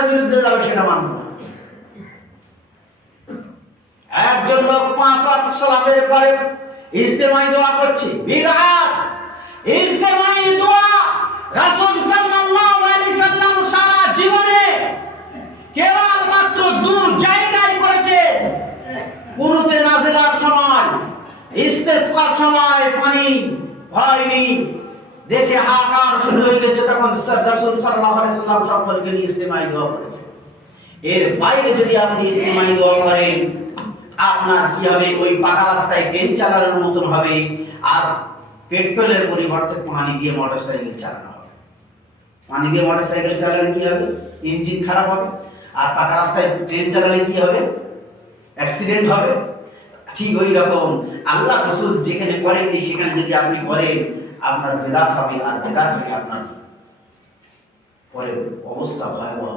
আপনার বিরুদ্ধে যাবে সেটা মানব না। একজন লোক 5 ওয়াক্ত সালাতের পরে ইজতেমাই দোয়া করছে, বিরাট ইজতেমাই দোয়া। রাসূল সাল্লাল্লাহু আলাইহি সাল্লাম সারা জীবনে কেবল মাত্র 2 জায়গায় করেছে। কুনুতে নাজিলার সময়, ইস্তেসকার সময় পানি হয়নি, দেশে হাহাকার শুরু হয়ে গেছে, তখন রাসূল সাল্লাল্লাহু আলাইহি সাল্লাম সকলকে নিয়ে ইজতেমাই দোয়া করেছে। এর বাইরে যদি আপনি ইজতেমাই দোয়া করেন, আপনার কি হবে? ওই পাকা রাস্তায় ট্রেন চালানোর মতন হবে, আর পেট্রোলের পরিবর্তে পানি দিয়ে মোটরসাইকেল চালানো হবে। পানি দিয়ে মোটরসাইকেল চালালে কি হবে? ইঞ্জিন খারাপ হবে। আর পাকা রাস্তায় ট্রেন চালালে কি হবে? অ্যাক্সিডেন্ট হবে। ঠিক ওই রকম আল্লাহ রাসূল যেখানে করেননি সেখানে যদি আপনি করেন, আপনার বেদাত হবে, আর বেদাত থেকে আপনার পরে অবস্থা ভয়াবহ।